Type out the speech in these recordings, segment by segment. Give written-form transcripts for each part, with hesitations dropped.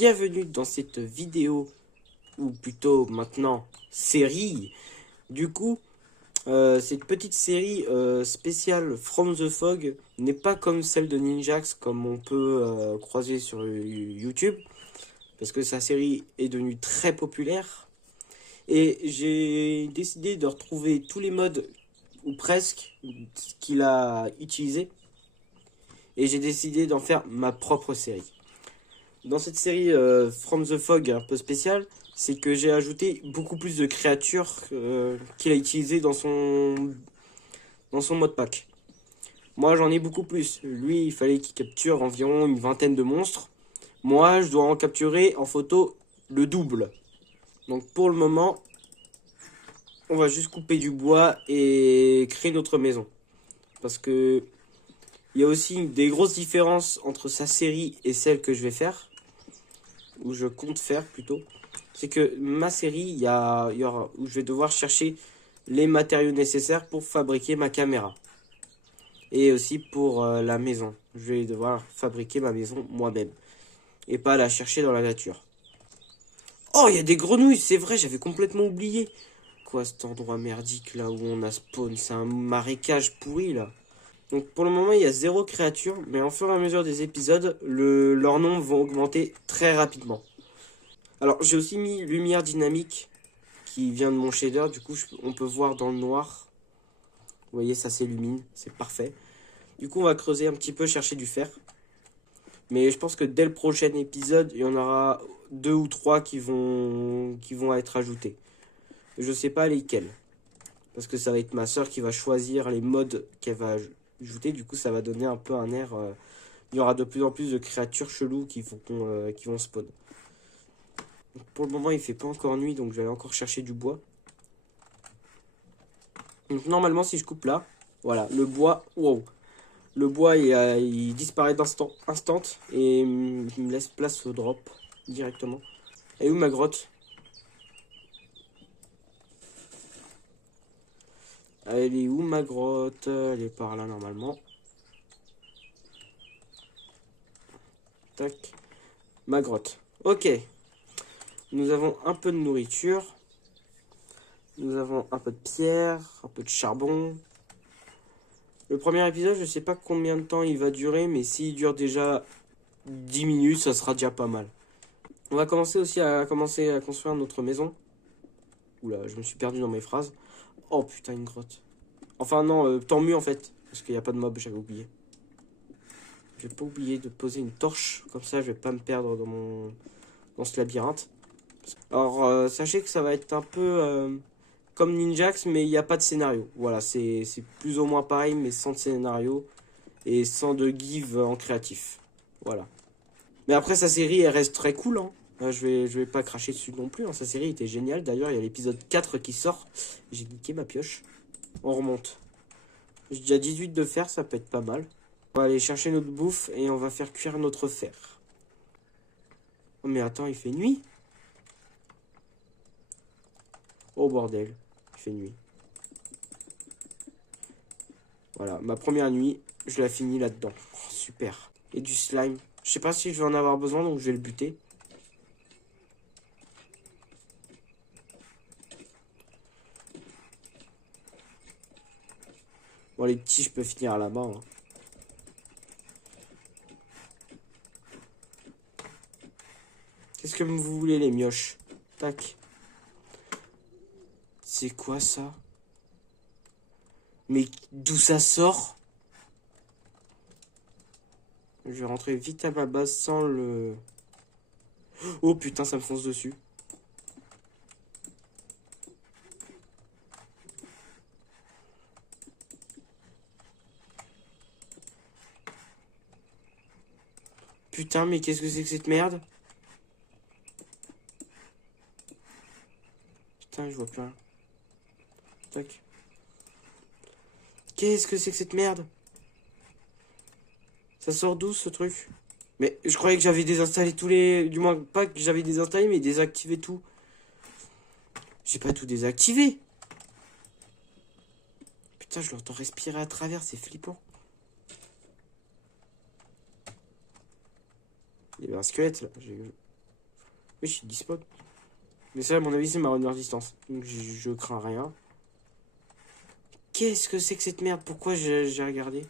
bienvenue dans cette vidéo, ou plutôt maintenant série. Du coup, cette petite série spéciale From the Fog n'est pas comme celle de Ninjax, comme on peut croiser sur YouTube, parce que sa série est devenue très populaire. Et j'ai décidé de retrouver tous les modes, ou presque, qu'il a utilisé. Et j'ai décidé d'en faire ma propre série. Dans cette série From the Fog un peu spéciale, c'est que j'ai ajouté beaucoup plus de créatures qu'il a utilisées dans son mode pack. Moi j'en ai beaucoup plus. Lui il fallait qu'il capture environ une vingtaine de monstres. Moi je dois en capturer en photo le double. Donc pour le moment, on va juste couper du bois et créer notre maison. Parce que il y a aussi des grosses différences entre sa série et celle que je vais faire. Où je compte faire plutôt. C'est que ma série, il y aura où je vais devoir chercher les matériaux nécessaires pour fabriquer ma caméra. Et aussi pour la maison. Je vais devoir fabriquer ma maison moi-même. Et pas la chercher dans la nature. Oh, il y a des grenouilles, c'est vrai, j'avais complètement oublié. Quoi, cet endroit merdique là où on a spawn, c'est un marécage pourri là. Donc pour le moment, il y a 0 créature, mais en fur et à mesure des épisodes, leurs nombres vont augmenter très rapidement. Alors j'ai aussi mis lumière dynamique qui vient de mon shader, du coup on peut voir dans le noir. Vous voyez, ça s'illumine, c'est parfait. Du coup on va creuser un petit peu, chercher du fer. Mais je pense que dès le prochain épisode, il y en aura 2 ou 3 qui vont être ajoutés. Je sais pas lesquels. Parce que ça va être ma soeur qui va choisir les modes qu'elle va ajouter. Du coup ça va donner un peu un air... il y aura de plus en plus de créatures cheloues qui vont spawn. Donc pour le moment il fait pas encore nuit, donc je vais aller encore chercher du bois. Donc normalement si je coupe là, voilà, le bois, wow, le bois il disparaît instant et il me laisse place au drop directement. Et où ma grotte? Elle est où ma grotte? Elle est par là normalement. Tac, ma grotte. Ok, nous avons un peu de nourriture. Nous avons un peu de pierre, un peu de charbon. Le premier épisode, je sais pas combien de temps il va durer, mais s'il dure déjà 10 minutes, ça sera déjà pas mal. On va commencer à construire notre maison. Oula, je me suis perdu dans mes phrases. Oh putain, une grotte. Enfin non, tant mieux en fait, parce qu'il n'y a pas de mob, j'avais oublié. Je vais pas oublier de poser une torche, comme ça je vais pas me perdre dans ce labyrinthe. Alors sachez que ça va être un peu comme Ninjax, mais il n'y a pas de scénario. Voilà, c'est plus ou moins pareil, mais sans de scénario et sans de give en créatif. Voilà. Mais après sa série, elle reste très cool, hein. Je vais pas cracher dessus non plus, hein. Sa série était géniale. D'ailleurs, il y a l'épisode 4 qui sort. J'ai niqué ma pioche. On remonte. J'ai déjà 18 de fer, ça peut être pas mal. On va aller chercher notre bouffe et on va faire cuire notre fer. Oh mais attends, il fait nuit? Oh bordel, il fait nuit. Voilà, ma première nuit, je la finis là-dedans. Oh, super. Et du slime. Je sais pas si je vais en avoir besoin, donc je vais le buter. Bon, les petits, je peux finir là-bas, hein. Qu'est-ce que vous voulez, les mioches? Tac. C'est quoi ça? Mais d'où ça sort? Je vais rentrer vite à ma base sans le... Oh putain, ça me fonce dessus. Putain, mais qu'est-ce que c'est que cette merde? Putain, je vois plus rien. Tac. Qu'est-ce que c'est que cette merde? Ça sort d'où ce truc? Mais je croyais que j'avais désinstallé tous les... Du moins, pas que j'avais désinstallé, mais désactivé tout. J'ai pas tout désactivé. Putain, je l'entends respirer à travers, c'est flippant. Il y avait un squelette là. Oui, je suis dispo. Mais ça, à mon avis, c'est ma runner distance. Donc, je crains rien. Qu'est-ce que c'est que cette merde? Pourquoi j'ai regardé?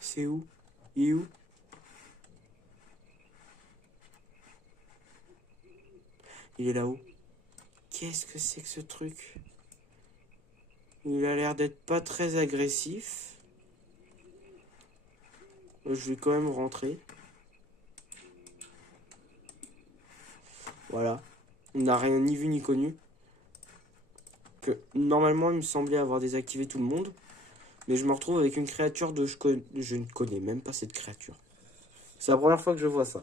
C'est où? Il est où? Il est là-haut. Qu'est-ce que c'est que ce truc? Il a l'air d'être pas très agressif. Je vais quand même rentrer. Voilà. On n'a rien ni vu ni connu. Que normalement, il me semblait avoir désactivé tout le monde. Mais je me retrouve avec une créature de je ne connais même pas cette créature. C'est la première fois que je vois ça.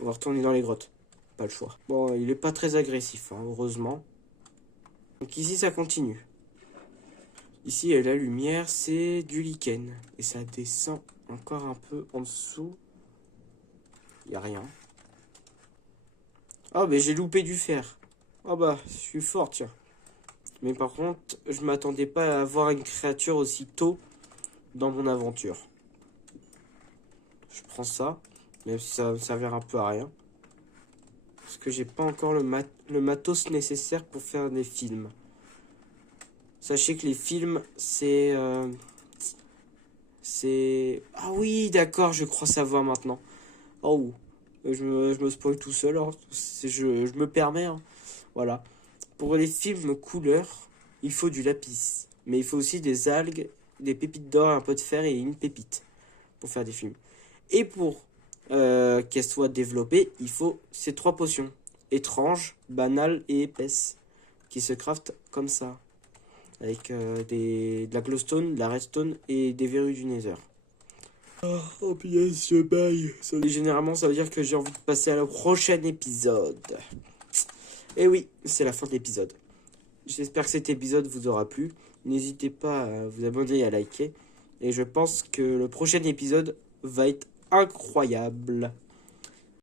On va retourner dans les grottes. Pas le choix. Bon, il est pas très agressif, hein, heureusement. Donc ici, ça continue. Ici, la lumière, c'est du lichen. Et ça descend encore un peu en dessous. Il n'y a rien. Ah, mais j'ai loupé du fer. Ah bah, je suis fort, tiens. Mais par contre, je m'attendais pas à avoir une créature aussi tôt dans mon aventure. Je prends ça, même si ça va me servir un peu à rien. Parce que j'ai pas encore le matos nécessaire pour faire des films. Sachez que les films, c'est... Ah oui, d'accord, je crois savoir maintenant. Oh, je me spoil tout seul, hein. Je me permets, hein. Voilà. Pour les films couleur, il faut du lapis. Mais il faut aussi des algues, des pépites d'or, un peu de fer et une pépite pour faire des films. Et pour qu'elles soient développées, il faut ces 3 potions. Étranges, banales et épaisses. Qui se craftent comme ça. Avec de la glowstone, de la redstone et des verrues du nether. Oh putain, ce bail. Généralement, ça veut dire que j'ai envie de passer à la prochaine épisode. Et oui, c'est la fin de l'épisode. J'espère que cet épisode vous aura plu. N'hésitez pas à vous abonner et à liker. Et je pense que le prochain épisode va être incroyable.